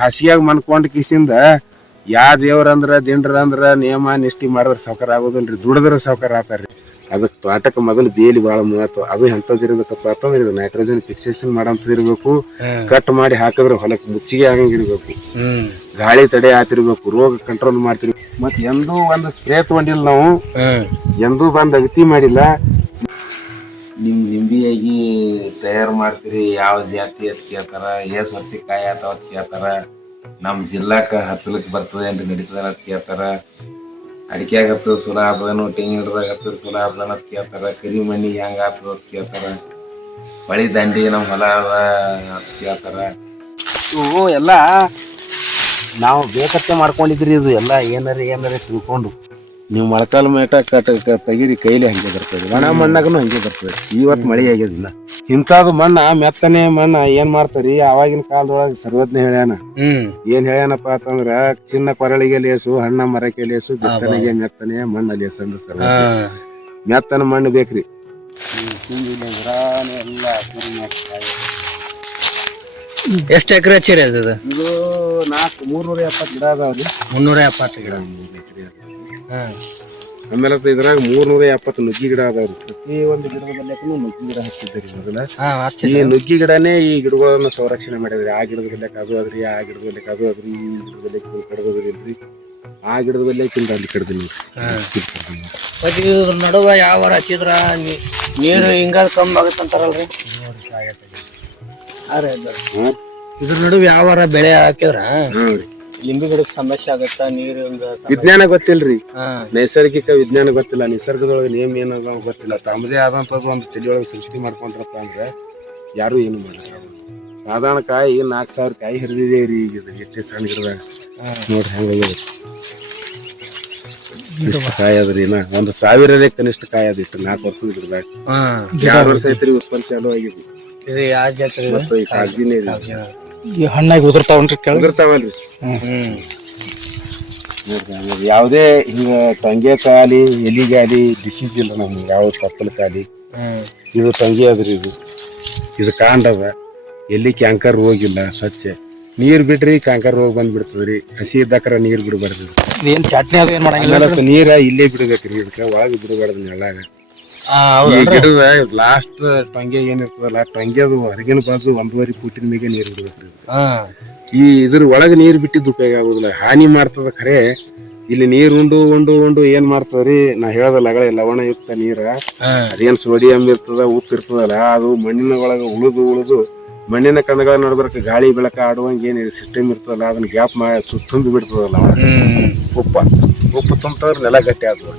ಹಸಿಯಾಗಿ ಮನ್ಕೊಂಡ್ ಕಿಸಿಂದ ಯಾ ದೇವ್ರ ಅಂದ್ರ ದಿಂಡ್ರ ಅಂದ್ರ ನಿಯಮ ನಿಷ್ಠಿ ಮಾಡಿದ್ರ ಸಾವುಕಾರ ಆಗೋದಿಲ್ರಿ. ದುಡಿದ್ರ ಸಾವ್ಕಾರ ಆತಾರ್ರಿ. ಅದಕ್ಕೆ ತೋಟಕ್ಕೆ ಮೊದಲು ಬೇಲಿ ಭಾಳ ಮೂವತ್ತು ಅದು ಎಂಥದ್ದು ಇರ್ಬೇಕಪ್ಪ ಅಂತಂದ್ರೆ ಇದು ನೈಟ್ರೋಜನ್ ಫಿಕ್ಸೇಷನ್ ಮಾಡಂತ ಇರ್ಬೇಕು. ಕಟ್ ಮಾಡಿ ಹಾಕಿದ್ರೆ ಹೊಲಕ್ಕೆ ಮುಚ್ಚಿಗೆ ಆಗಂಗಿರ್ಬೇಕು ಗಾಳಿ ತಡೆ ಆತಿರ್ಬೇಕು ರೋಗ ಕಂಟ್ರೋಲ್ ಮಾಡ್ತಿರ್ಬೇಕು. ಮತ್ತೆ ಎಂದೂ ಒಂದು ಸ್ಪ್ರೇ ತಗೊಂಡಿಲ್ಲ ನಾವು. ಎಂದೂ ಬಂದು ಅಗತಿ ಮಾಡಿಲ್ಲ. ನಿಮ್ ನಿಂಬಿಯಾಗಿ ತಯಾರು ಮಾಡ್ತೀರಿ, ಯಾವ ಜಾತಿ ಅಂತ ಕೇಳ್ತಾರ ಏ ವರ್ಷಕ್ಕೆ ಕಾಯಿ ಆತಾವ ಅಂತ ಕೇಳ್ತಾರ ನಮ್ಮ ಜಿಲ್ಲಾಕ ಹಚ್ಚಲಿಕ್ಕೆ ಬರ್ತದೆ ಅಂತ ನಡೀತದ ಅಂತ ಕೇಳ್ತಾರ ಅಡಿಕೆ ಹಚ್ಚೋದು ಸುಲಾ ಹಬ್ಬದನು ತೆಂಗಿನ ಸುಲಾ ಆಗ್ತದನ ಅಂತ ಕೇಳ್ತಾರ, ಕರಿ ಮಣ್ಣಿಗೆ ಹೆಂಗೆ ಆಗ್ತದ ಅಂತ ಕೇಳ್ತಾರ, ಬಳಿ ದಂಡಿ ನಮ್ಮ ಹೊಲ ಅದ ಅಂತ ಕೇಳ್ತಾರ. ಇವು ಎಲ್ಲ ನಾವು ಬೇಕತ್ತೆ ಮಾಡ್ಕೊಂಡಿದ್ರಿ, ಇದು ಎಲ್ಲ ಏನಾರ ಏನಾರ ತಿಳ್ಕೊಂಡು. ನೀವು ಮೊಳಕಾಲ ಮೇಟ ಕಟ್ ತೆಗೀರಿ ಕೈಲಿ ಹಂಗೆ ಬರ್ತದೆ. ಒಣ ಮಣ್ಣಾಗನು ಹಂಗೆ ಬರ್ತದೆ. ಇವತ್ತು ಮಳೆ ಆಗಿದ್ದಿಲ್ಲ ಇಂಥದ್ದು ಮಣ್ಣ ಮೆತ್ತನೆ ಮಣ್ಣ ಏನ್ ಮಾಡ್ತಾರಿ? ಆವಾಗಿನ ಕಾಲದೊಳಗೆ ಸರ್ವಜ್ಞ ಹೇಳ್ಯಾನ. ಏನ್ ಹೇಳ್ಯಾನಪ್ಪ ಅಂತಂದ್ರ ಚಿನ್ನ ಕೊರಳಿಗೆ ಲೇಸು ಹಣ್ಣ ಮರಕ್ಕೆ ಲೇಸು ಬಿತ್ತನೆಗೆ ಮೆತ್ತನೆ ಮಣ್ಣ ಲೇಸು ಅಂದ್ರೆ ಸರ್ವ ಹಾ. ಮೆತ್ತನ ಮಣ್ಣು ಬೇಕ್ರಿ. ಎಷ್ಟು ಎಕರೆ ಹಚ್ಚಿರಿ ಅದು? ಇದು? ನಾಲ್ಕು ಮೂರ್ನೂರ ಎಪ್ಪತ್ತು ಗಿಡ ಅದಾವ್ರಿ. ಮುನ್ನೂರ ಎಪ್ಪತ್ತು ಗಿಡ. ಹಾ ಆಮೇಲೆ ಅದು ಇದ್ರಾಗ ಮೂರ್ನೂರ ಎಪ್ಪತ್ತು ನುಗ್ಗಿ ಗಿಡ ಅದಾವ್ರಿ. ಪ್ರತಿ ಒಂದು ಗಿಡದ ಬಲ್ಯಕ್ಕೂ ನುಗ್ಗಿ ಗಿಡ ಹಚ್ಚಿದ್ರಿ ಮೊದಲ. ಈ ನುಗ್ಗಿ ಗಿಡನೇ ಈ ಗಿಡಗಳನ್ನ ಸಂರಕ್ಷಣೆ ಮಾಡಿದ್ರಿ. ಆ ಗಿಡದ ಬಲ್ಯಕ್ಕೆ ಅದು ಅದ್ರಿ ಆ ಗಿಡದ ಬಲ್ಯಕ್ಕೆ ಅದು ಅದ್ರಿ ಈ ಗಿಡದ ಬಲ್ಯಕ್ಕೆ ಕಡ್ದೋದ್ರಿ ಆ ಗಿಡದ ಬಲ್ಯಕ್ಕಿಂತ ಅಲ್ಲಿ ಕಡ್ದಿನಿ ಮತ್ತೆ ಇದ್ರ ನಡುವ ಯಾವ ಹಚ್ಚಿದ್ರ ನೀರು ಹಿಂಗಾದ ಕಮ್ಮಿ ಆಗುತ್ತೆ ಅಂತಾರಲ್ರಿ ಅರೆ. ಇದ್ರ ನಡುವೆ ಯಾವ ಬೆಳೆ ಹಾಕಿದ್ರ? ಲಿಂಬೆ ಗಿಡಕ್ಕೆ ಸಮಸ್ಯೆ ಆಗತ್ತ? ನೀರು ವಿಜ್ಞಾನ ಗೊತ್ತಿಲ್ರಿ. ನೈಸರ್ಗಿಕ ವಿಜ್ಞಾನ ಗೊತ್ತಿಲ್ಲ. ನಿಸರ್ಗದೊಳಗೆ ನೇಮ್ ಏನು ಗೊತ್ತಿಲ್ಲ. ತಮ್ಮದೇ ಆದಂಥದ್ದು ಒಂದು ತಲೆಯೊಳಗೆ ಸೃಷ್ಟಿ ಮಾಡ್ಕೊಂಡ್ರಪ್ಪ ಅಂದ್ರೆ ಯಾರು ಏನು ಮಾಡ್ತಾರೆ ಸಾಧಾರಣ ಕಾಯಿ ನಾಲ್ಕು ಸಾವಿರ ಕಾಯಿ ಹರಿದಿದೆ ರೀ ಈಗ ಎಷ್ಟೇ ಸಣ್ಣ ಗಿಡದಾಗ ನೋಡ್ರಿ ಹಂಗಾಗಿದೆ ಕಾಯಿ ಅದ್ರಿ ನಾ ಒಂದು ಸಾವಿರ ಕನಿಷ್ಠ ಕಾಯಿ ಅದ ಇಷ್ಟು ನಾಲ್ಕು ವರ್ಷದ ಗಿಡದಾಗ ಎರಡು ವರ್ಷ ಐತ್ರಿ ಉತ್ಪನ್ನ ಚಾಲು ಆಗಿದೆ. ಜಾತ್ರೆ ಇದು? ಈ ಹಣ್ಣಾಗಿ ಉದುರ್ತಾವನ್ರಿ ಕೆಳಗೆ ಉದುರ್ತಾವಲ್ರಿ. ಹ್ಮ್. ಯಾವುದೇ ಹಿಂಗ ತಂಗೆ ಕಾಲಿ ಎಲಿಗಾಲಿ ಡಿಸೀಸ್ ಇಲ್ಲ ನಮ್ಗೆ ಯಾವ ತಪ್ಪಲ ಕಾಲಿ ಇದು ತಂಗಿ ಅದ್ರಿ ಇದು. ಇದು ಕಾಂಡದ. ಎಲ್ಲಿ ಕ್ಯಾಂಕರ್ ಹೋಗಿಲ್ಲ ಸ್ವಚ್ಛ. ನೀರು ಬಿಡ್ರಿ ಕ್ಯಾಂಕರ್ ರೋಗ ಬಂದ್ಬಿಡ್ತದ್ರಿ ಹಸಿ ಇದ್ದಕ್ರೆ ನೀರು ಬಿಡಬಾರ್ದು. ಏನು ಚಟ್ನಿ ಅದು ಏನು ಮಾಡಂಗಿಲ್ಲ ನೀರ ಇಲ್ಲೇ ಬಿಡ್ಬೇಕ್ರಿ ಇದಕ್ಕೆ ಒಳಗೆ ಬಿಡಬಾರ್ದು ನೆಳ್ಳಾಗ ಈ ಗಿಡದ ಲಾಸ್ಟ್ ಟಂಗೆ ಏನಿರ್ತದಲ್ಲ ಟಂಗೆದು ಹೊರಗಿನ ಬಾಜು ಒಂದೂವರೆ ಫೂಟಿನ ಮೇಲೆ ನೀರು ಬಿಡ್ಬೇಕ್ರಿ. ಈ ಇದ್ರ ಒಳಗೆ ನೀರು ಬಿಟ್ಟಿದ್ದು ಉಪಯೋಗ ಆಗುದಿಲ್ಲ. ಹಾನಿ ಮಾಡ್ತದ ಖರೆ. ಇಲ್ಲಿ ನೀರು ಉಂಡು ಉಂಡು ಉಂಡು ಏನ್ ಮಾಡ್ತದ್ರಿ? ನಾ ಹೇಳದಲ್ಲ ಅಗಳೇ ಲವಣಯುಕ್ತ ನೀರ. ಅದೇನ್ ಸೋಡಿಯಂ ಇರ್ತದ ಉಪ್ಪು ಇರ್ತದಲ್ಲ ಅದು ಮಣ್ಣಿನ ಒಳಗೆ ಉಳಿದು ಉಳಿದು ಮಣ್ಣಿನ ಕಣಗಳ ನಡ್ಬರ್ಕ ಗಾಳಿ ಬೆಳಕ ಆಡುವಂಗ ಏನ್ ಸಿಸ್ಟಮ್ ಇರ್ತದಲ್ಲ ಅದನ್ನ ಗ್ಯಾಪ್ ಮಾಡಿ ಸುತ್ತಂದು ಬಿಡ್ತದಲ್ಲ ಉಪ್ಪ ಉಪ್ಪು ತುಂಬ್ತಾವ್ರ ನೆಲ ಗಟ್ಟಿ ಆದ್ರು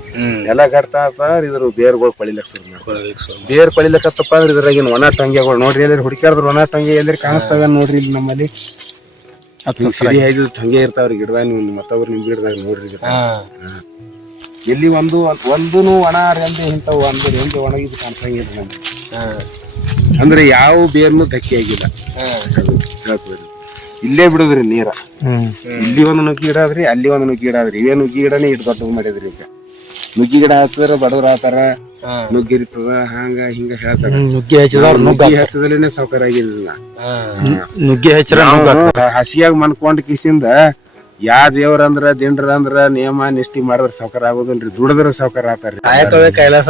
ನೆಲ ಗಟ್ಟ ಆದ್ರೆ ಇದ್ರ ಬೇರ್ಗಳು ಪಳಿಲಕ್ ಶುರು ಮಾಡ್ತಾವ ಬೇರ್ ಪಳಿಲಕ್ಕತ್ತಪ್ಪ ಅಂದ್ರೆ ಇದ್ರಾಗಿನ ಒಣ ಟಂಗೆಗಳು ನೋಡ್ರಿ ಎಲ್ಲರಿ ಹುಡುಕ್ಯಾಡ್ದ್ರ ಒಣ ಟಂಗೆ ಎಲ್ಲರಿ ಕಾಣಿಸ್ತಾವ ನೋಡ್ರಿ ಇಲ್ಲಿ ನಮ್ಮಲ್ಲಿ? ಸರಿ ಐದು ಟಂಗೆ ಇರ್ತಾವ್ರಿ ಗಿಡದಾಗ ನೀವು ಮತ್ತೊಬ್ರು ನಿಮ್ ಗಿಡದಾಗ ನೋಡ್ರಿ ಇಲ್ಲಿ ಎಲ್ಲಿ ಒಂದು ಒಂದೂ ಒಣ ಅಂದ್ರೆ ಇಂಥವು ಒಂದು ರೆಂಬೆ ಒಣಗಿದ್ದು ಕಾಣಿಸಂಗಿಲ್ಲ ನಮ್ಗೆ. ಅಂದ್ರೆ ಯಾವ ಬೇರ್ನು ಧಕ್ಕೆ ಆಗಿಲ್ಲ ಹಾ. ಅದು ಹೇಳ್ತದ್ರಿ. ಇಲ್ಲೇ ಬಿಡುದ್ರಿ ನೀರ. ಇಲ್ಲಿ ಒಂದು ನುಗ್ಗಿ ಗಿಡ ಆದ್ರಿ ಅಲ್ಲಿ ಒಂದು ನುಗ್ಗಿ ಗಿಡ ಆದ್ರಿ. ಇವೇ ನುಗ್ಗಿ ಗಿಡನೇ ಇಟ್ಟು ದೊಡ್ಡದು ಮಾಡಿದ್ರಿ ಈಗ. ನುಗ್ಗಿ ಗಿಡ ಹಚ್ಚಿದ್ರ ಬಡವ್ರ ಆತಾರ ನುಗ್ಗಿ ಇರ್ತದ ಹಂಗ ಹಿಂಗ ಹೇಳ್ತಾರ. ನುಗ್ಗಿ ಹಚ್ಚಿದ್ರ ನುಗ್ಗ ಹಚ್ಚದಲ್ಲೇನೆ ಸೌಕರ್ಯ ಆಗಿರ್ಲಿಲ್ಲ ನುಗ್ಗಿ ಹಚ್ಚಿರ ಹಸಿಯಾಗಿ ಮನ್ಕೊಂಡ್ ಕಿಸಿಂದ ಯಾ ದೇವ್ರ ಅಂದ್ರ ದಿಂಡ್ರ ಅಂದ್ರ ನಿಯಮ ನಿಷ್ಠಿ ಮಾಡಿದ್ರ ಸೌಕರ್ಯ ಆಗೋದಿಲ್ರಿ. ದುಡಿದ್ರ ಸೌಕರ್ಯ ಆತಾರ್ರಿ. ಕಾಯಕವೇ ಕೈಲಾಸ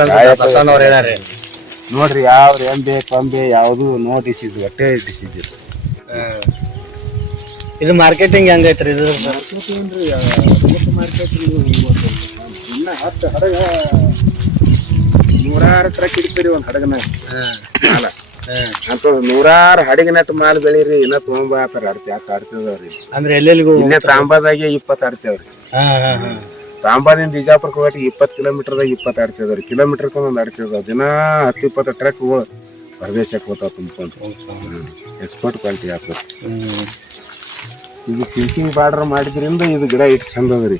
ನೋಡ್ರಿ ಯಾವ ಎಂಬೆ ಕೊಂಬೆ ಯಾವುದು ನೋ ಡಿಸೀಸ್ ಒಟ್ಟೆ ಡಿಸೀಸ್ ಇದು ಹಾ. ಇದು ಮಾರ್ಕೆಟಿಂಗ್ ಹೆಂಗೈತ್ರಿ ಇದು? ಇನ್ನ ಹತ್ತು ಹಡಗ ನೂರಾರು ಟ್ರಕ್ ಹಿಡಿತೀರಿ ಒಂದು ಹಡಗನ ಮಾಲ ಅಂತ ನೂರಾರು ಹಡಗಿನಟ್ಟು ಮಾಲ್ ಬೆಳೀರಿ ಇನ್ನ ತೊಗೊಂಬ ಆತಾರ ಅರ್ತಿ ಆತ ಆಡ್ತಿದವ್ರಿ ಅಂದ್ರೆ ಎಲ್ಲೆಲ್ಲಿಗೂ ಇನ್ನೇ ತಾಂಬಾದಾಗೆ ಇಪ್ಪತ್ತು ಆಡ್ತೇವ್ರಿ ತಾಂಬಾದಿಂದ ಬಿಜಾಪುರಕ್ಕೆ ಹೋಗಿ ಇಪ್ಪತ್ತು ಕಿಲೋಮೀಟರ್ದಾಗ ಇಪ್ಪತ್ತು ಆಡ್ತಿದವ್ರಿ ಕಿಲೋಮೀಟರ್ ಒಂದು ಆಡ್ತಿದಾವ ದಿನ ಹತ್ತು ಇಪ್ಪತ್ತು ಟ್ರಕ್ ಹೊರದೇಶಕ್ಕೆ ಹೋಗ್ತಾವ ತುಂಬ್ಕೊಂಡು ಎಕ್ಸ್ಪೋರ್ಟ್ ಕ್ವಾಲಿಟಿ ಆಗ್ತದೆ. ಇದು ಪಿಂಕಿಂಗ್ ಬಾರ್ಡರ್ ಮಾಡಿದ್ರಿಂದ ಇದು ಗಿಡ ಇಟ್ಟು ಚಂದ ಅದ ರೀ.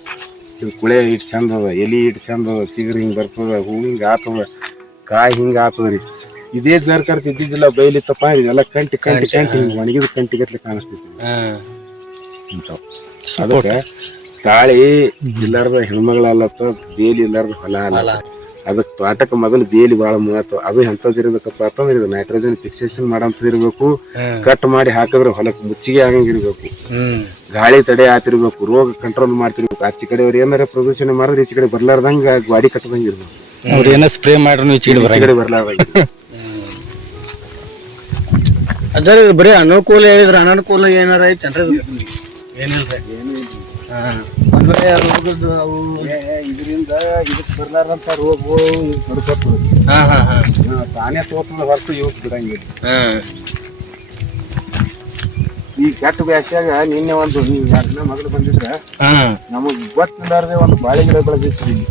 ಇದು ಕುಳೆ ಇಟ್ಟು ಚಂದ ಅದ ಎಲಿ ಇಟ್ಟು ಚಂದ ಅದ ಚಿಗುರು ಹಿಂಗೆ ಬರ್ತದ ಹೂ ಹಿಂಗೆ ಆತದ ಕಾಯಿ ಹಿಂಗೆ ಆತದ ರೀ. ಇದೇ ಜರ್ಕರ್ತ ಇದ್ದಿದ್ದಿಲ್ಲ ಬೈಲಿತ್ತಪ್ಪ ಇದೆಲ್ಲ ಕಂಟಿ ಕಂಟಿ ಕಂಟಿ ಹಿಂಗೆ ಒಣಗಿದ ಕಂಟಿಗತ್ಲೆ ಕಾಣಿಸ್ತೈತಿ ಇಂಥವು. ಅದಕ್ಕೆ ತಾಳಿ ಇಲ್ಲಾರ್ದ ಹೆಣ್ಮಗಳಲ್ಲತ್ತ ಬೇಲಿ ಇಲ್ಲಾರ್ದ ಹೊಲ ಅಲ್ಲ. ಅದಕ್ಕೆ ತೋಟಕ್ಕೆ ಮೊದಲು ಬೇಲಿ ಭಾಳ ಮೂವತ್ತು. ಅದು ಎಂಥದ್ದು ಇರ್ಬೇಕಪ್ಪ ಅಂತಂದ್ರೆ ಇದು ನೈಟ್ರೋಜನ್ ಫಿಕ್ಸೇಷನ್ ಮಾಡೋಂಥದ್ದು ಇರಬೇಕು. ಕಟ್ ಮಾಡಿ ಹಾಕಿದ್ರೆ ಹೊಲಕ್ಕೆ ಮುಚ್ಚಿಗೆ ಆಗಂಗಿರ್ಬೇಕು ಗಾಳಿ ತಡೆ ಆತಿರ್ಬೇಕು ರೋಗ ಕಂಟ್ರೋಲ್ ಮಾಡ್ತಿರ್ಬೇಕು. ಆಚೆ ಕಡೆಯವ್ರು ಏನಾರ ಪ್ರದೂಷಣೆ ಮಾಡಿದ್ರೆ ಈಚೆ ಕಡೆ ಬರ್ಲಾರ್ದಂಗ ಗಾಡಿ ಕಟ್ಟದಂಗ ಇರ್ಬೇಕು. ಅವ್ರು ಏನೋ ಸ್ಪ್ರೇ ಮಾಡ್ರು ಈಚೆ ಕಡೆ ಬರ್ಲಾರ್ದಂಗ ಅದರ ಬರೀ ಅನುಕೂಲ ಹೇಳಿದ್ರೆ ಅನನುಕೂಲ ಏನಾರ ಐತೆ ಇದು? ಅಂದ್ರೆ ರೋಗದ್ದು ಅವು. ಇದರಿಂದ ಇದಕ್ಕೆ ಬರ್ಲಾರ್ದಂಥ ರೋಗಗಳು ಬಡ್ಕೊತದೆ ಹಾ ಹಾ ಹಾ. ತಾನೇ ತೋಟದ ಹೊರತು ಇವತ್ತು ಬಿಡಂಗಿಲ್ಲ. ಹಾ. ಈ ಕೆಟ್ಟ ಬ್ಯಾಸ್ಯಾಗ ನಿನ್ನೆ ಒಂದು ನೀವು ಎರಡು ದಿನ ಮೊದಲು ಬಂದಿದ್ರ ಹಾ. ನಮಗ್ ಗೊತ್ತಿಲ್ಲಾರ್ದೆ ಒಂದು ಬಾಳೆ ಗಿಡ ಬೆಳೆದಿತ್ತು ಇಲ್ಲಿ.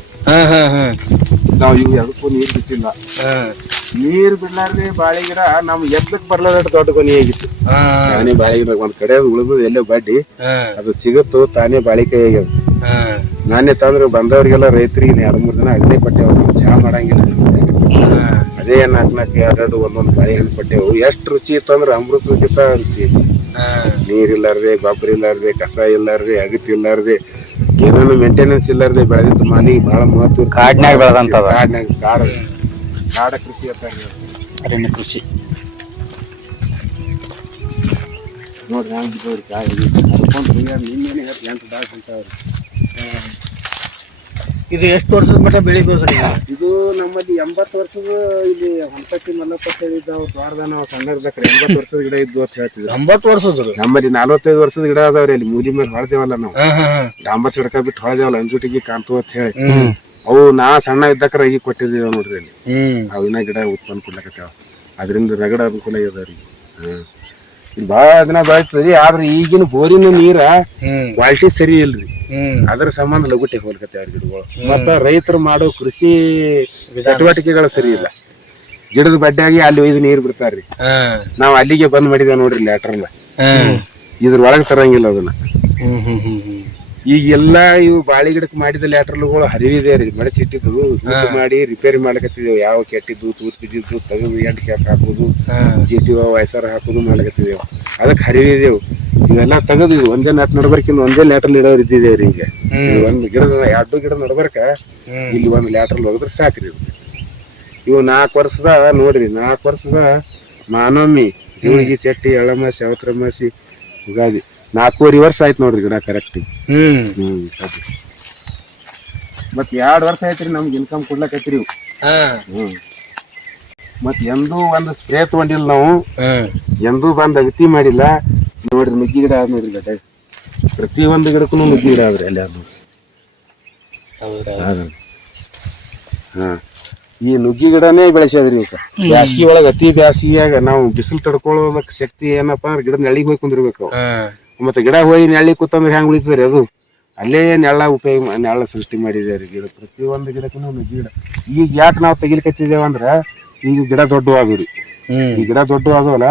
ನಾವು ಇವು ಅದಕ್ಕೂ ನೀರು ಬಿಟ್ಟಿಲ್ಲ. ನೀರು ಬಿಡ್ಲಾರ್ದೆ ಬಾಳೆ ಗಿಡ ನಮ್ ಎದ್ದಕ್ಕೆ ಬರ್ಲಾರ್ದ ದೊಡ್ಡ ಕೊನೆ ಆಗಿತ್ತು ತಾನೇ ಬಾಳೆ ಗಿಡ ಒಂದ್ ಕಡೆ ಉಳಿದು ಎಲ್ಲೇ ಬಡ್ಡಿ ಅದು ಸಿಗುತ್ತೋ ತಾನೇ ಬಾಳಿಕೆ ಆಗ್ಯದ ಹಾ. ನಾನೇ ತಂದ್ರೆ ಬಂದವ್ರಿಗೆಲ್ಲ ರೈತರಿಗೆ ಎರಡು ಮೂರು ದಿನ ಅಗ್ನಿ ಕೊಟ್ಟೆವು ನಾವು ಚಹಾ ಮಾಡಂಗಿಲ್ಲ. ಅದೇ ನಾಲ್ಕು ನಾಲ್ಕು ಎರಡು ಒಂದೊಂದು ಬಾಳೆಹಣ್ಣು ಕೊಟ್ಟೆವು ಎಷ್ಟು ರುಚಿ ಇತ್ತು ಅಂದ್ರೆ ಅಮೃತಕ್ಕಿಂತ ರುಚಿ ಹಾ. ನೀರಿಲ್ಲಾರ್ದೆ ಗೊಬ್ಬರ ಇಲ್ಲಾರ್ದೆ ಕಸ ಇಲ್ಲಾರ್ದೆ ಅಗತ್ಯ ಇಲ್ಲಾರ್ದೆ ಏನೇನು ಮೇಂಟೆನೆನ್ಸ್ ಇಲ್ಲಾರ್ದೆ ಬೆಳೆದಿದ್ದು ಮನೆ ಬಹಳ ಮಹತ್ವ. ಕಾಡ್ನ್ಯಾಗ ಬೆಳೆದಂತ ಕಾಡ್ನ್ಯಾಗ ಕಾಡ ಕಾಡ ಕೃಷಿ ಅಂತ ಅರಣ್ಯ ಕೃಷಿ. ನೋಡ್ರಿ ಹಂಗೆ ಬಿದ್ದವ್ರಿ ಕಾಯಿ ಹರ್ಕೊಂಡು ನಿನ್ನೇನೆ ಎಂಟು ದಾಸ ಅಂತವ್ರಿ. ಇದು ಎಷ್ಟು ವರ್ಷದ ಮಟ್ಟ ಬೆಳಿಬೋದು ರೀ ಇದು ನಮ್ಮಲ್ಲಿ ಎಂಬತ್ತು ವರ್ಷದ ಇಲ್ಲಿ ಹೊಂಪಟ್ಟಿ ಮಲ್ಲಪ್ಪ ಇದ್ದಾವ ದ್ವಾರದ ನಾವು ಸಣ್ಣ ಇರ್ಬೇಕ್ರಿ. ಎಂಬತ್ತು ವರ್ಷದ ಗಿಡ ಇದ್ದು ಅಂತ ಹೇಳ್ತಿದ್ರು. ಒಂಬತ್ತು ವರ್ಷದ ನಮ್ಮಲ್ಲಿ ನಲವತ್ತೈದು ವರ್ಷದ ಗಿಡ ಅದಾವ್ರಿ ಅಲ್ಲಿ ಮೂಲಿ ಮೇಲೆ ಹೊಳ್ದೇವಲ್ಲ ನಾವು. ಡಾಂಬರ್ಸ್ ಹಿಡ್ಕ ಹಾ. ಬಿಟ್ಟು ಹೊಳ್ದೇವಲ್ಲ ಅಂಜುಟಿಗೆ ಕಾಂತು ಅಂತ ಹೇಳಿ. ಅವು ನಾ ಸಣ್ಣ ಇದ್ದಕ್ಕರ ಈಗ ಕೊಟ್ಟಿದ್ದೀವಿ ನೋಡ್ರಿ ಅಲ್ಲಿ. ಅವಿನ ಗಿಡ ಉತ್ಪನ್ನ ಕೊಡ್ಲಕತ್ತಾವ. ಅದರಿಂದ ರಗಡ ಅನುಕೂಲ ಇದಾವ್ರಿ ಹ್ಮ್ ಭಾಳ ದಿನ ಬೆಳೀತದ್ರಿ ಆದ್ರೆ ಈಗಿನ ಬೋರಿನ ನೀರ ಕ್ವಾಲಿಟಿ ಸರಿ ಇಲ್ರಿ. ಅದ್ರ ಸಂಬಂಧ ಲಗುಟಿ ಹೋಲ್ಕತ್ತಾವ ಗಿಡಗಳು. ಮತ್ತ ರೈತರು ಮಾಡೋ ಕೃಷಿ ಚಟುವಟಿಕೆಗಳು ಸರಿ ಇಲ್ಲ. ಗಿಡದ ಬಡ್ಡೆಯಾಗಿ ಅಲ್ಲಿ ಒಯ್ದು ನೀರು ಬಿಡ್ತಾರ್ರಿ ನಾವು ಅಲ್ಲಿಗೆ ಬಂದ್ ಮಾಡಿದೇವ್ ನೋಡ್ರಿ ಲ್ಯಾಟ್ರಲ್ಲ ಹಾ ಇದ್ರ ಒಳಗೆ ತರಂಗಿಲ್ಲ ಅದನ್ನ. ಹ್ಮ್ ಹ್ಮ್ ಹ್ಮ್ ಹ್ಮ್ ಈಗ ಎಲ್ಲಾ ಇವು ಬಾಳಿ ಗಿಡಕ್ಕೆ ಮಾಡಿದ ಲ್ಯಾಟ್ರಲ್ಗಳು ಹರಿವಿದೆ ರೀ. ಮಡಚಿಟ್ಟಿದ್ದು ತೂತು ಮಾಡಿ ರಿಪೇರಿ ಮಾಡ್ಕತ್ತಿದ್ದೇವೆ ಯಾವ ಕೆಟ್ಟಿದ್ದು ತೂತ್ ಬಿದ್ದಿದ್ದು ತೆಗೆದು ಎಂಟು ಕ್ಯಾಪ್ ಹಾಕೋದು ಜೀಟಿ ವಯಸ್ಸಾರ ಹಾಕೋದು ಮಾಡ್ಕತ್ತಿದ್ದೇವೆ ಅದಕ್ಕೆ ಹರಿವಿದೆವು ಇವೆಲ್ಲ ತೆಗೆದು ಇವು ಒಂದೇ ನಾಟ್ ನಡ್ಬೇಕಿನ್ನ ಒಂದೇ ಲ್ಯಾಟ್ರಲ್ ಇಡೋರು ಇದ್ದಿದ್ದೇವೆ ರೀ ಈಗ. ಒಂದು ಗಿಡದ ಎರಡು ಗಿಡ ನಡ್ಬರ್ಕ ಇಲ್ಲಿ ಒಂದು ಲ್ಯಾಟ್ರಲ್ ಹೋಗಿದ್ರೆ ಸಾಕ್ರಿ ಇವು. ನಾಲ್ಕು ವರ್ಷದ ನೋಡ್ರಿ. ನಾಲ್ಕು ವರ್ಷದ ಮಾನವಮಿ. ಇವ್ರಿಗೆ ಚಟ್ಟಿ ಎಳಮಾಸಿ ಅವತ್ರಮಾಸಿ ಯುಗಾದಿ ನಾಲ್ಕೂವರೆ ವರ್ಷ ಆಯ್ತು ನೋಡ್ರಿ ಗಿಡ ಕರೆಕ್ಟ್ ಹ್ಮ್. ಹ್ಮ್ ಸರಿ. ಮತ್ ಎರಡ್ ವರ್ಷ ಆಯ್ತ್ರಿ ನಮ್ಗೆ ಇನ್ಕಮ್ ಕೊಡ್ಲಕತ್ರಿ ಇವು ಹಾ. ಹ್ಮ್. ಮತ್ ಎಂದೂ ಒಂದು ಸ್ಪ್ರೇ ತಗೊಂಡಿಲ್ಲ ನಾವು. ಹ್ಮ್ ಎಂದೂ ಬಂದ್ ಅಗತಿ ಮಾಡಿಲ್ಲ. ನೋಡ್ರಿ ನುಗ್ಗಿ ಗಿಡ ಆದ್ ನೋಡ್ರಿ ಗಡ್ಡೆ. ಪ್ರತಿ ಒಂದು ಗಿಡಕ್ಕೂ ನುಗ್ಗಿ ಗಿಡ ಆದ್ರಿ ಅಲ್ಲಿ ಅದು ಹಾ. ಈ ನುಗ್ಗಿ ಗಿಡನೇ ಬೆಳೆಸ್ಯಾದ್ರಿ ಇವಕ್ಕ ಬ್ಯಾಸ್ಗಿ ಒಳಗ ಅತಿ ಬ್ಯಾಸ್ಗಿಯಾಗ ನಾವು ಬಿಸಿಲು ತಡ್ಕೊಳ್ಳೋದಕ್ಕೆ ಶಕ್ತಿ ಏನಪ್ಪಾ ಗಿಡದ ಗಿಡ ನೆಳಿಗೆ ಹೋಗಿ ಕುಂದಿರ್ಬೇಕು ಅವು. ಹಾ. ಮತ್ತೆ ಗಿಡ ಹೋಗಿ ನೆಳ್ಳಿ ಕೂತಂದ್ರೆ ಹೆಂಗ್ ಉಳಿತದ್ರಿ ಅದು? ಅಲ್ಲೇ ನೆಳ್ಳ ಉಪಯೋಗ ನೆಳ್ಳ ಸೃಷ್ಟಿ ರೀ ಗಿಡ. ಪ್ರತಿಯೊಂದು ಗಿಡಕ್ಕೂ ಒಂದು ಗಿಡ. ಈಗ ಯಾಕೆ ನಾವು ತೆಗಿಲಿಕತ್ತಿದ್ದೇವ ಅಂದ್ರೆ ಈಗ ಗಿಡ ದೊಡ್ಡವಾಗುರಿ ರೀ ಈ ಗಿಡ ದೊಡ್ಡವಾದವಲ್ಲ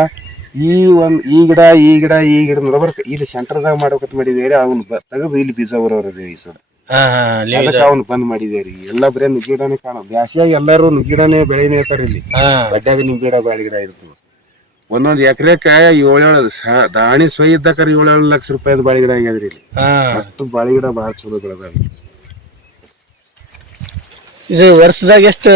ಈ ಒಂದು ಈ ಗಿಡ ಈ ಗಿಡ ಈ ಗಿಡ ನಡ್ಬರ್ಕ ಇಲ್ಲಿ ಸೆಂಟರ್ದಾಗ ಮಾಡ್ಬೇಕಂತ ಮಾಡಿದೇವ್ರಿ ಅವ್ನು ತೆಗೆದು ಇಲ್ಲಿ ಬೀಜ ಬರೋರು ಈ ಸಲ. ಹಾ ಅದಕ್ಕೆ ಅವ್ನು ಬಂದ್ ಮಾಡಿದೇರಿ ಎಲ್ಲ ಬರೀ ನುಗ್ಗಿಡನೇ ಕಾಣ ಬ್ಯಾಸಿಯಾಗಿ ಎಲ್ಲಾರು ನುಗ್ಗಿಡನೇ ಬೆಳೆನೇ ಇರ್ತಾರೆ ಇಲ್ಲಿ ಬಡ್ಡಾಗ ಬಡ್ಡ್ಯಾಗ ನಿಮ್ ಗಿಡ ಬಾಳೆ ಗಿಡ ಇರ್ತವೆ ಒಂದೊಂದ್ ಎಕರೆಕ ಏಳೇಳು ದಾಣಿ ಸೊಯ್ ಇದ್ದಕ್ಕಾರ ಏಳೇಳು ಲಕ್ಷ ರೂಪಾಯಿದ ಬಾಳೆ ಗಿಡ ಆಗ್ಯದ್ರಿ ಇಲ್ಲಿ? ಹಾ. ಅಷ್ಟು ಬಾಳೆ ಗಿಡ ಭಾಳ ಚಲೋ ಬೆಳೆದ ಇದು ವರ್ಷದಾಗ ಎಷ್ಟು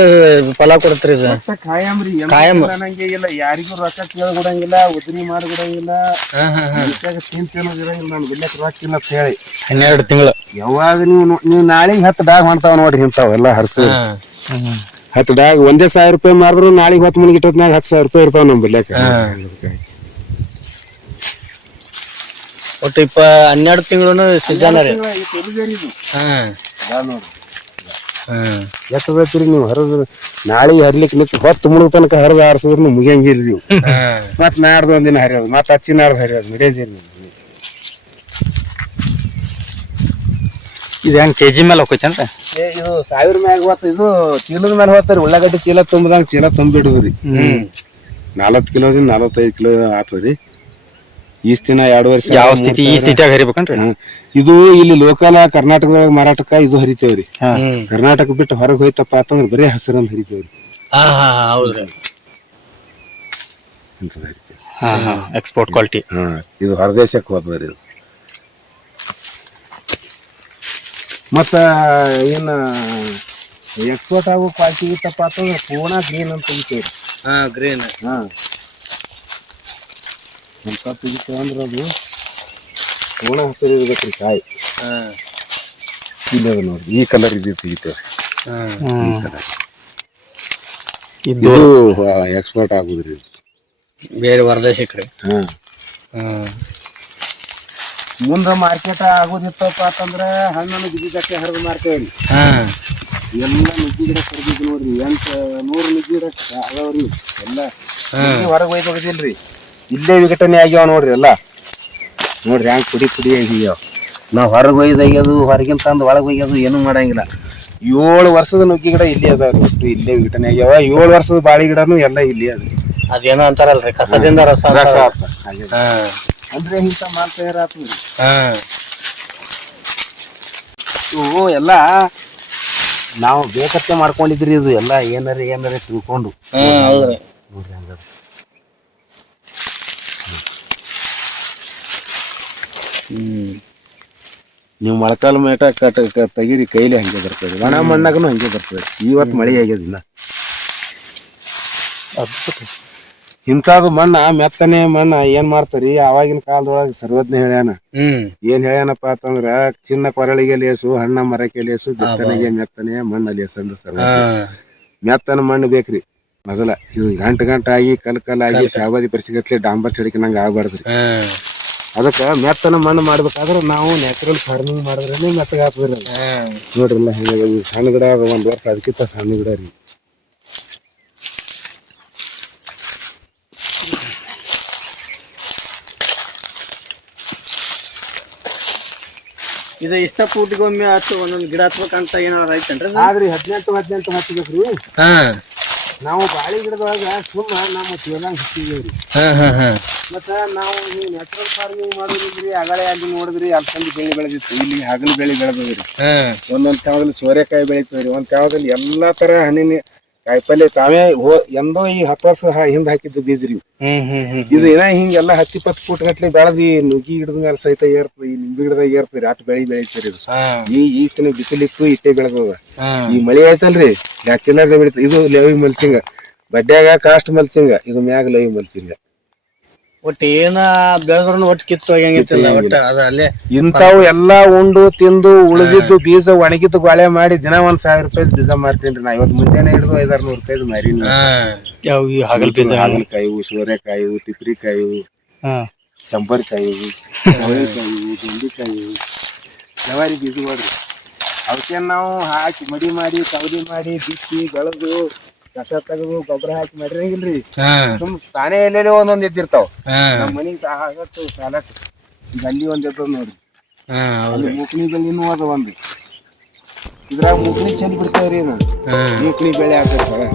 ಫಲ ಕೊಡತ್ರಿ ಇದು? ಕಾಯಮ್ರಿ ಕಾಯಂ. ಅನ್ನಂಗೆ ಇಲ್ಲ. ಯಾರಿಗೂ ರೊಕ್ಕ ಕೇಳ್ಕೊಡಂಗಿಲ್ಲ ಉದ್ರಿ ಮಾಡ್ಕೊಡಂಗಿಲ್ಲ. ಹಾ ಹಾ ಹಾ. ಮನ್ಷ್ಯಾಗ ಚಿಂತೆ ಇರಂಗಿಲ್ಲ ನಾನು. ಬಿಲ್ಲಕ್ಕೆ ರೊಕ್ಕ ಇಲ್ಲ ಅಂತ ಹೇಳಿ. ಹನ್ನೆರಡು ತಿಂಗಳು. ಯಾವಾಗ ನೀವು ನೀವು ನಾಳೆಗೆ ಹತ್ತು ಬ್ಯಾಗ್ ಮಾಡ್ತಾವ ನೋಡ್ರಿ ಹಿಂತಾವೆ ಎಲ್ಲಾ ಹರ್ಸ ಹತ್ತು ಡಾಗ್ ಒಂದೇ ಸಾವಿರ ರೂಪಾಯಿ ಮಾರಿದ್ರು ನಾಳೆ ಹೊತ್ತು ಮನಿಗೆ ಇಟ್ಟೊತ್ನಾಗ ಹತ್ತು ಸಾವಿರ ರೂಪಾಯಿ ಇರ್ತಾವ ನಮ್ ಬಿಡ್ಲಕ್ಕ ಒಟ್ಟು ಇಪ್ಪ ಹನ್ನೆರಡು ತಿಂಗಳು ಸಿಜಾನ ರೀ. ಹಾಂ. ಎಷ್ಟು ಬೇಕ್ರಿ ನೀವು ಹರಿದ್ರ ನಾಳೆ ಹರ್ಲಿಕ್ಕೆ ನಿಂತು ಹೊತ್ತು ಮುಳುಗ ತನಕ ಹರಿದು ಆರಿಸಿದ್ರು ಮುಗಿಯಂಗಿಲ್ಲ ನೀವು. ಹಾ. ಮತ್ ನಾಡ್ದು ಒಂದಿನ ಹರಿಯೋದು ಮತ್ತೆ ಹಚ್ಚಿ ನಾಡ್ದು ಹರಿಯೋದು ನಡೆಯದಿರಿ ಇದು ಹೆಂಗ್ ಕೆಜಿ ಮೇಲೆ ಹೋಗ್ತೈತೆ ಏ, ಇದು ಸಾವಿರ ಮ್ಯಾಗ ಹೋತ ಇದು ಚೀಲದ ಮೇಲೆ ಹೋಗ್ತಾರೆ ಉಳ್ಳಾಗಡ್ಡಿ ಚೀಲ ತುಂಬದಂಗ ಚೀಲ ತುಂಬಿಡುವ್ರಿ ಹ್ಮ್. ನಲವತ್ತು ಕಿಲೋದಿಂದ ನಲವತ್ತೈದು ಕಿಲೋ ಆತದ್ರಿ ಈ ದಿನ ಎರಡು ವರ್ಷ ಯಾವ ಸ್ಥಿತಿ ಈ ಸ್ಥಿತಿಯಾಗ ಹರಿಬೇಕನ್ರಿ? ಇದು ಇಲ್ಲಿ ಲೋಕಲ್ ಕರ್ನಾಟಕದಾಗ ಮಾರಾಟಕ್ಕ ಇದು ಹರಿತೇವ್ರಿ ಕರ್ನಾಟಕ ಬಿಟ್ಟು ಹೊರಗೆ ಹೋಯ್ತಪ್ಪ ಅಂತಂದ್ರೆ ಬರೀ ಹಸಿರಂತ ಹರಿತೇವ್ರಿ. ಹಾ ಹಾ ಹೌದ್ರಿ. ಇಂಥದ್ದು ಹರಿತೇವೆ ಹಾ ಹಾ ಎಕ್ಸ್ಪೋರ್ಟ್ ಕ್ವಾಲಿಟಿ ಹಾ ಇದು ಹೊರದೇಶಕ್ಕೆ ಹೋದ್ರಿ ಇದು. ಮತ್ತ ಏನ ಎಕ್ಸ್ಪೋರ್ಟ್ ಆಗೋ ಕ್ವಾಲಿಟಿ ಇತ್ತಪ್ಪ ಅಂತಂದ್ರೆ ಪೂರ್ಣ ಗ್ರೀನ್ ಅಂತ ತೆಗಿತೇವೆ ಹಾಂ ಗ್ರೀನ್ ಹಾ. ಅಂತ ತೆಗಿತೇವೆ ಅಂದ್ರೆ ಅದು ಪೂರ್ಣ ಹಸಿರು ಇರ್ಬೇಕ್ರಿ ಕಾಯಿ. ಹಾ. ಇಲ್ಲ ನೋಡಿ ಈ ಕಲರ್ ಇದು ತೆಗಿತೇವೆ ಇದು ಎಕ್ಸ್ಪೋರ್ಟ್ ಆಗುದ್ರಿ. ಬೇರೆ ಹೊರದೇಶಕ್ಕೆ ರೀ ಹಾ. ಹಾ. ಮುಂದೆ ಮಾರ್ಕೆಟ್ ಆಗೋದಿತ್ತಪ್ಪ ಅಂತಂದ್ರೆ ಹಣ್ಣನ್ನು ಬಿದ್ದಿದ್ದಕ್ಕೆ ಹರಿದು ಹಾ. ಎಲ್ಲ ನುಗ್ಗಿ ಗಿಡ ಕರ್ದಿದ್ದು ನೋಡ್ರಿ ಎಂಟು ನೂರು ನುಗ್ಗಿ ಗಿಡ ಅದಾವ್ರಿ. ಎಲ್ಲ ಹೊರಗೆ ಒಯ್ದು ಹೋಗಿದಿಲ್ರಿ. ಇಲ್ಲೇ ವಿಘಟನೆ ಆಗ್ಯಾವ ನೋಡ್ರಿ ಎಲ್ಲ. ನೋಡ್ರಿ ಹ್ಯಾಂಗ ಪುಡಿ ಪುಡಿ ಆಗ್ಯಾವ ನಾವು ಹೊರಗೆ ಒಯ್ದಾಗ್ಯದು ಹೊರಗಿನ ತಂದು ಒಳಗೆ ಒಯ್ಯೋದು ಏನೂ ಮಾಡಂಗಿಲ್ಲ. ಏಳು ವರ್ಷದ ನುಗ್ಗಿ ಗಿಡ ಇಲ್ಲೇ ಅದಾವ ಒಟ್ಟು ಇಲ್ಲೇ ವಿಘಟನೆ ಆಗ್ಯಾವ. ಏಳು ವರ್ಷದ ಬಾಳಿ ಗಿಡನೂ ಎಲ್ಲ ಇಲ್ಲೇ ಅದ್ರಿ. ಅದೇನೋ ಅಂತಾರಲ್ರಿ ಕಸದಿಂದ ರಸ ರಸ. ಹಾ. ಅಂದ್ರೆ ಇಂಥ ಮಾಲ್ ಇರ ಇವು ಎಲ್ಲ ನಾವು ಬೇಕತ್ತೆ ಮಾಡ್ಕೊಂಡಿದ್ರಿ ಇದು ಎಲ್ಲ ಏನಾರ ಏನಾರ ತಿಳ್ಕೊಂಡು. ನೋಡ್ರಿ ನೀವು ಮೊಳಕಾಲು ಮೇಟ ಕಟ್ ತಗಿರಿ ಕೈಲಿ ಹಂಗೆ ಬರ್ತದೆ. ಒಣ ಮಣ್ಣಾಗನು ಹಂಗೆ ಬರ್ತದೆ. ಇವತ್ತು ಮಳೆ ಆಗ್ಯದಿಲ್ಲ. ಇಂಥದ್ದು ಮಣ್ಣ ಮೆತ್ತನೆ ಮಣ್ಣ ಏನ್ ಮಾಡ್ತಾರಿ? ಆವಾಗಿನ ಕಾಲದೊಳಗ ಸರ್ವಜ್ಞ ಹೇಳ್ಯಾನ. ಹ್ಮ್. ಏನ್ ಹೇಳ್ಯಾನಪ್ಪ ಅಂತಂದ್ರ ಚಿನ್ನ ಕೊರಳಿಗೆ ಲೇಸು ಹಣ್ಣ ಮರಕ್ಕೆ ಲೇಸು ಬಿತ್ತನೆಗೆ ಮೆತ್ತನೆ ಮಣ್ಣ ಲೇಸು ಅಂದ್ರ ಸರ್ವ ಮೆತ್ತನ ಮಣ್ಣು ಬೇಕ್ರಿ. ಮೊದಲ ಇವು ಗಂಟು ಗಂಟ ಆಗಿ ಕಲ್ ಕಲ್ ಆಗಿ ಶಾಬಾದಿ ಪರಿಸಿಗತ್ಲೆ ಡಾಂಬರ್ ಸಿಡಿಕಿನಂಗ ನಂಗೆ ಆಗ್ಬಾರ್ದ್ರಿ ಅದಕ್ಕೆ ಮೆತ್ತನ ಮಣ್ಣು ಮಾಡ್ಬೇಕಾದ್ರೆ ನಾವು ನ್ಯಾಚುರಲ್ ಫಾರ್ಮಿಂಗ್ ಮಾಡಿದ್ರೆ ಮೆತ್ತಗ ನೋಡ್ರಲ್ಲ ಹಿಂಗೆ ಸಣ್ಣ ಗಿಡ ಒಂದ್ ವರ್ಷ ಅದಕ್ಕಿಂತ ಸಣ್ಣ ಗಿಡ ರೀ. ಇದು ಇಷ್ಟ ಫೂಟಿಗೊಮ್ಮೆ ಆತು ಒಂದೊಂದು ಗಿಡ ಹಚ್ಬೇಕಂತ ಏನಾರ ಐತೇನ್ರಿ ಆದ್ರೆ ಹದಿನೆಂಟು ಹದಿನೆಂಟು ಹಚ್ಬೇಕ್ರಿ ಹಾ. ನಾವು ಬಾಳಿ ಗಿಡದೊಳಗ ಸುಮ್ಮ ನಮ್ಮ ಜೀವನ ಹಾ ಮತ್ತ ನಾವು ಈ ನ್ಯಾಚುರಲ್ ಫಾರ್ಮಿಂಗ್ ಮಾಡೋದಿದ್ರಿ ಅಗಳೆ ಅಲ್ಲಿ ನೋಡಿದ್ರಿ ಅಲ್ಸಂದಿ ಬೆಳೆ ಬೆಳೆದಿತ್ತು. ಇಲ್ಲಿ ಹಗಲು ಬೆಳೆ ಬೆಳೆದ್ರಿ ಹಾ. ಒಂದೊಂದ್ ಕಾಲದಲ್ಲಿ ಸೋರೆಕಾಯಿ ಬೆಳಿತೀವ್ರಿ ಒಂದ್ ಕಾವದಲ್ಲಿ ಎಲ್ಲಾ ತರ ಹಣ್ಣಿನ ಕಾಯಿಪಲ್ಲೆ ತಾವೇ ಹೋ ಎಂದೋ ಈ ಹತ್ತು ವರ್ಷ ಹ- ಹಿಂದ್ ಹಾಕಿದ್ದು ಬೀಜ ರೀ ಇವು. ಹ್ಮ್ ಹ್ಮ್ ಹ್ಮ್. ಇದು ಏನ ಹಿಂಗೆಲ್ಲ ಹತ್ತಿ ಇಪ್ಪತ್ತು ಫೂಟ್ ಗಟ್ಲೆ ಬೆಳೆದು ನುಗ್ಗಿ ಗಿಡದ ಮೇಲೆ ಸಹಿತ ಏರ್ತದೆ ಈ ನಿಂಬೆ ಗಿಡದಾಗ ಏರ್ತದೆ ಅಟ್ ಬೆಳಿ ಬೆಳಿತೀರಿ ಇದು. ಹಾ. ಈ ಈಸ್ತಿನ ಬಿಸಿಲಿತ್ತು ಇಟ್ಟೆ ಬೆಳೆದದ. ಹಾ. ಈ ಮಳೆ ಆಯ್ತಲ್ರಿ ನ್ಯಾಚುರಲ್ ಬೆಳಿತ ಇದು ಲೇವಿ ಮಲ್ಸಿಂಗ. ಬಡ್ಡ್ಯಾಗ ಕಾಸ್ಟ್ ಮಲ್ಸಿಂಗ ಇದು ಮ್ಯಾಗ ಲೇವಿ ಮಲ್ಸಿಂಗ. ಒಟ್ಟು ಏನ ಬೆಳೆದ್ರು ಒಟ್ಟು ಕಿತ್ತು ಹೋಗಂಗಿತ್ತಿಲ್ಲ ಒಟ್ಟು ಅದ ಅಲ್ಲೇ ಇಂಥವು ಎಲ್ಲಾ ಉಂಡು ತಿಂದು ಉಳಿದಿದ್ದು ಬೀಜ ಒಣಗಿದ್ದು ಗಾಳೆ ಮಾಡಿ ದಿನ ಒಂದ್ ಸಾವಿರ ರೂಪಾಯಿ ಬೀಜ ಮಾರ್ತೀನಿ ನಾ. ಇವತ್ತು ಮುಂಜಾನೆ ಹಿಡಿದು ಐದಾರು ನೂರು ರೂಪಾಯಿ ಮಾರಿ ಹಾ. ಯಾವ ಈ ಹಾಗಲ್ ಬೀಜ? ಹಾಗಲಕಾಯಿ ಸೋರೆಕಾಯಿ ತಿಪ್ರಿಕಾಯಿ ಹಾ. ಸಂಪರ್ಕಾಯಿ ಅವರೆಕಾಯಿ ಬೆಂಡೆಕಾಯಿ ಜವಾರಿ ಬೀಜ ಮಾಡಿ. ಅವಕ್ಕೆ ನಾವು ಹಾಕಿ ಮಡಿ ಮಾಡಿ ಕವಲಿ ಮಾಡಿ ಬಿಸಿ ಬೆಳೆದು ಕಸ ತೆಗೆದು ಗೊಬ್ಬರ ಹಾಕಿ ಮಾಡಿರಂಗಿಲ್ರಿ ಸುಮ್ ತಾನೇ ಎಲ್ಲೆಲ್ಲಿ ಒಂದೊಂದ್ ಎದ್ದಿರ್ತಾವ ಹಾ. ನಮ್ಮ ಮನಿಗೆ ಆಗತ್ತು ಸಾಲಕ್ ಗಲ್ಲಿ ಒಂದ್ ಎದ್ದ ನೋಡ್ರಿ. ಅಲ್ಲಿ ಮುಕ್ನಿ ಬೆಳೆನೂ ಅದ ಒಂದು ಇದ್ರಾಗ ಮುಕ್ನಿ ಚೆಂದ ಬಿಡ್ತಾವ್ರಿ ಇದು ಹಾ. ಬೆಳೆ ಆಗ್ತದೆ